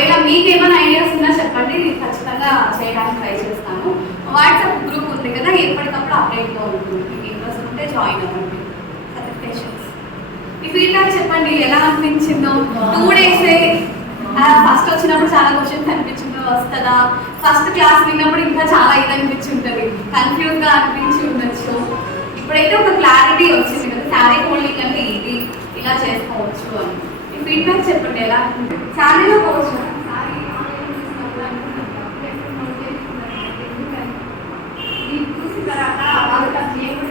ఒకవేళ మీకు ఏమైనా ఐడియాస్ ఉన్నా చెప్పండి, నేను ఖచ్చితంగా చేయడానికి ట్రై చేస్తాను. వాట్సాప్ గ్రూప్ ఉంది కదా, ఎప్పటికప్పుడు అప్డేట్గా ఉంటుంది. మీకు ఇంట్రెస్ట్ ఉంటే జాయిన్ అవ్వండి. సర్టిఫికేషన్స్ ఈ ఫీడ్బ్యాక్ చెప్పండి, ఎలా అనిపించిందో. 2 days ఫస్ట్ వచ్చినప్పుడు చాలా క్వశ్చన్స్ అనిపించిందో, వస్తుందా, ఫస్ట్ క్లాస్ విన్నప్పుడు ఇంకా చాలా ఇది అనిపించి ఉంటుంది, కన్ఫ్యూజ్గా అనిపించి ఉండొచ్చు. ఇప్పుడైతే ఒక క్లారిటీ వచ్చింది కదా, శారీ హోల్డింగ్ అంటే ఇది ఇలా చేసుకోవచ్చు అని. ఈ ఫీడ్బ్యాక్ చెప్పండి, ఎలా శారీలో పోవచ్చు చూసిన తర్వాత వాళ్ళు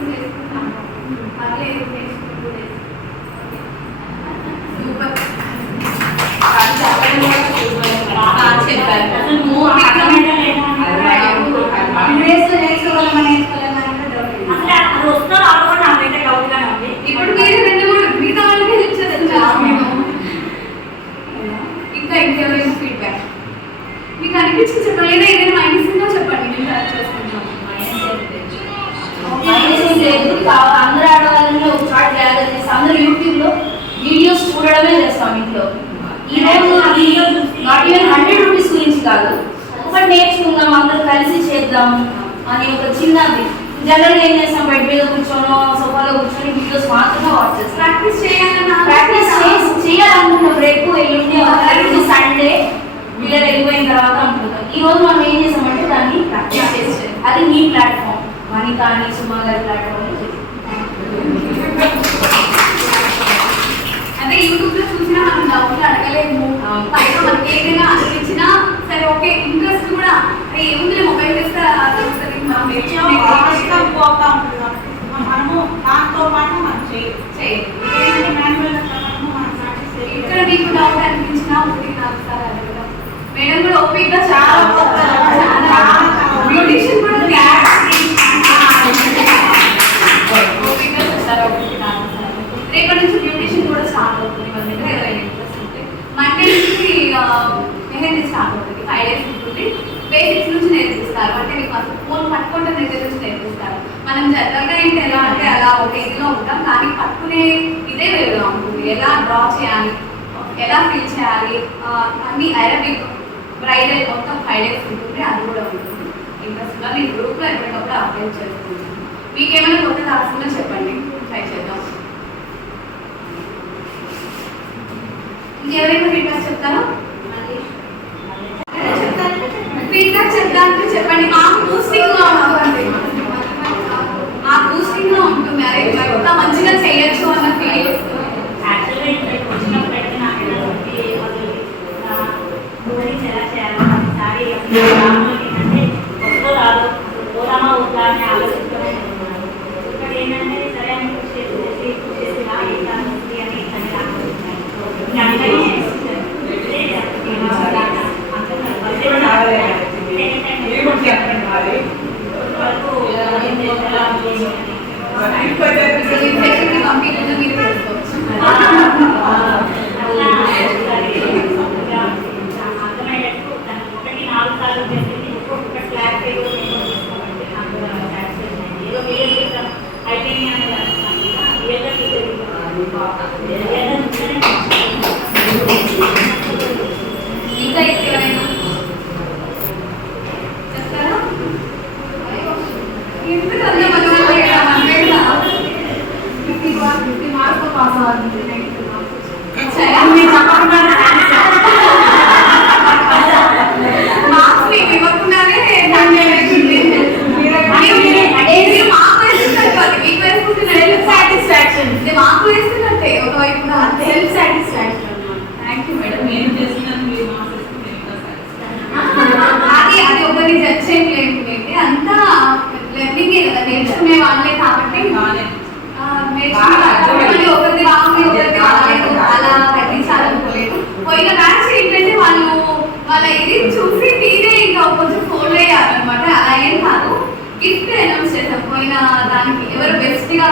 చేసుకుంటాము. సూపర్ ఇప్పుడు మీరు 2-3 మిగతా వాళ్ళకి హెల్ప్ చేస్తారు. ఇంకా ఇంకెవరైనా ఫీడ్బ్యాక్ మీకు అనిపించింది చెప్పండి, లేదా ఏదైనా మైనస్ ఉందో చెప్పండి, నేను ట్రై చేసుకుంటాను. అందరూ ఆడవాళ్ళని ఒక చాట్ గ్యాదర్ చేసి అందరూ యూట్యూబ్లో వీడియోస్ చూడడమే చేస్తాం ఇంట్లో. ఈరోజు నాట్ ఈవెన్ 100 రూపీస్ గురించి కాదు, ఒకటి నేర్చుకుందాం, అందరూ కలిసి చేద్దాం అని ఒక చిన్నది. జనరల్గా ఏం చేస్తాం, బెడ్ మీద కూర్చోనో సోఫాలో కూర్చొని వీడియోస్ మాత్రమే వాచ్ చేస్తాం. ప్రాక్టీస్ చేయాలనుకున్న బ్రేక్ ఎల్లుండి సండే పిల్లలు వెళ్ళిపోయిన తర్వాత అనుకుంటాం. ఈ రోజు మనం ఏం చేసామంటే దాన్ని ప్రాక్టీస్ చేసి, అది మీ ప్లాట్ఫామ్, మనీ కానీ సుమా గారి ప్లాట్ఫామ్. అదే యూట్యూబ్లో చూసినా మనం డౌట్లు అడగలేము, పైన మనకి ఏదైనా అనిపించినా సరే ఓకే, ఇంట్రెస్ట్ కూడా అరే ఏముంది మొబైల్ చేస్తే ఇక్కడ మీకు డౌట్ అనిపించినా ఒకటి నాకు సార్ అడగడం. మేడం కూడా ఓపిక్గా చాలా బ్యూటిషియన్ కూడా ఓపిక్గా చెప్తారు. రేపటి నుంచి బ్యూటిషియన్ కూడా స్టార్ట్ అవుతుంది మన దగ్గర, ఎవరైనా ఇంట్రెస్ట్ ఉంటే. మండే నుంచి మెహందీ స్టార్ట్ అవుతుంది, 5 days ఉంటుంది. బేసిక్స్ నుంచి నేర్పిస్తారు, అంటే మీకు అసలు ఫోన్ పట్టుకుంటే దగ్గర నుంచి నేర్పిస్తారు. మనం జనరల్గా ఏంటి ఎలా అంటే అలా ఒక ఇదిలో ఉంటాం, కానీ పట్టుకునే ఇదే వేరుగా ఉంటుంది. ఎలా డ్రా చేయాలి, ఎలా ఫీల్ చేయాలి, అన్ని అరబిక్ బ్రైడల్ మొత్తం 5 days ఉంటుంది. అది కూడా ఉంటుంది. ఇంట్రెస్ట్గా నేను గ్రూప్లో ఎప్పటికప్పుడు అప్డేట్ చేసుకుంటాను. మీకు ఏమైనా కొత్త కావాల్సిందో చెప్పండి, ట్రై చేద్దాం. ఇంకెవరైనా ఫీడ్బ్యాక్ చెప్తారా? ఫీడ్బ్యాక్ చెప్తానంటే చెప్పండి. మాకు బూస్టింగ్ గా ఉంటుంది, ఆ బూస్టింగ్ లో ఉంటుంది. అరే ఎంత మంచిగా చేయొచ్చు అన్న ఫీల్ వస్తుంది. ఇంకా ఎవరైనా చెప్తారా? మాకు వేస్తున్నట్టే ఒకవైపు self satisfaction. Thank you madam. అది ఒకరి జడ్జ్ చేయలేండి, అంతా లెర్నింగే కదా, నేర్చుకునే వాళ్ళే కాబట్టి ఒకరిది బాగుంది ఒకరిది బాగాలేదు అలా తగ్గించాలనుకోలేదు. పోయిన బ్యాచ్ ఏంటంటే వాళ్ళ ఇది చూసి తీరే ఇంకా కొంచెం ఫోన్ అయ్యారనమాట. అలా ఏం కాదు, గిఫ్ట్ అనౌన్స్ చేసాం పోయిన దానికి. ఎవరు బెస్ట్ గా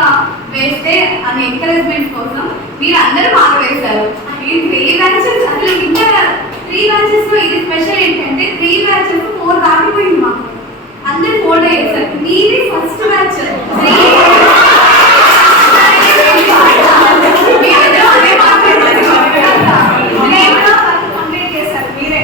వేస్తే అని ఎంకరేజ్మెంట్ కోసం మీరు అందరూ బాగా వేశారు. ఇది 3 బ్యాచెస్, అసలు ఇంకా 3 బ్యాచెస్ లో ఇది స్పెషల్ ఏంటంటే 3 బ్యాచెస్ 4 దాటిపోయింది మాకు. అందరు 4 వేసారు, మీది ఫస్ట్ బ్యాచ్. కంప్లీట్ చేశారు మీరే.